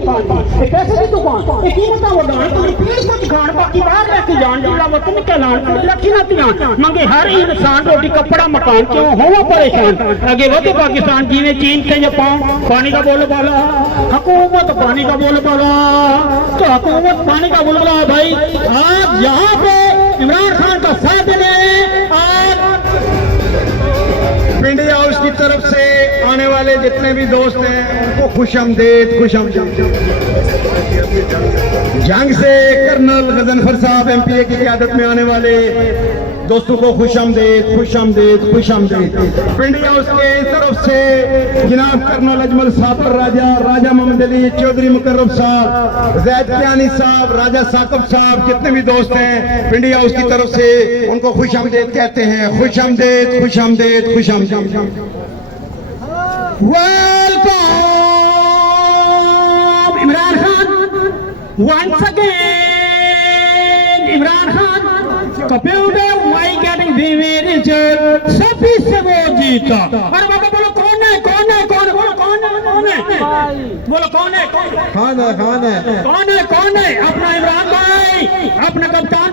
खान पैसे की दुकान एक कीमत वधाण तुम प्लीज कुछ खान बाकी बाहर लेके जान जिला वतन के लान रखी ना तियां मंगे हर इंसान रोटी कपड़ा मकान क्यों होवा परेशान आगे बढ़े पाकिस्तान जिਵੇਂ चीन के जापान पानी का बोल बाला हुकूमत पानी का बोल बाला तो हुकूमत पानी का बोल बाला भाई आज यहाँ पे इमरान खान का साथ देने आज इंडिया हाउस की तरफ से आने वाले जितने भी दोस्त हैं उनको खुशामदीद जंग से कर्नल गजनफर साहब एमपीए की क़यादत में आने वाले दोस्तों को खुशामदीद इंडिया हाउस के तरफ से जनाब कर्नल अजमल साबर राजा मोहम्मद अली चौधरी मुकर्रम साहब जैद कियानी साहब राजा साकब साहब जितने भी दोस्त हैं इंडिया हाउस की तरफ से उनको खुशामदीद कहते हैं खुशामदीद welcome Imran Khan once again Imran Khan computer why getting the result सभी से वो जीता अरे बाबा बोलो कौन है बोलो कौन है खान है अपना इमरान भाई अपने कप्तान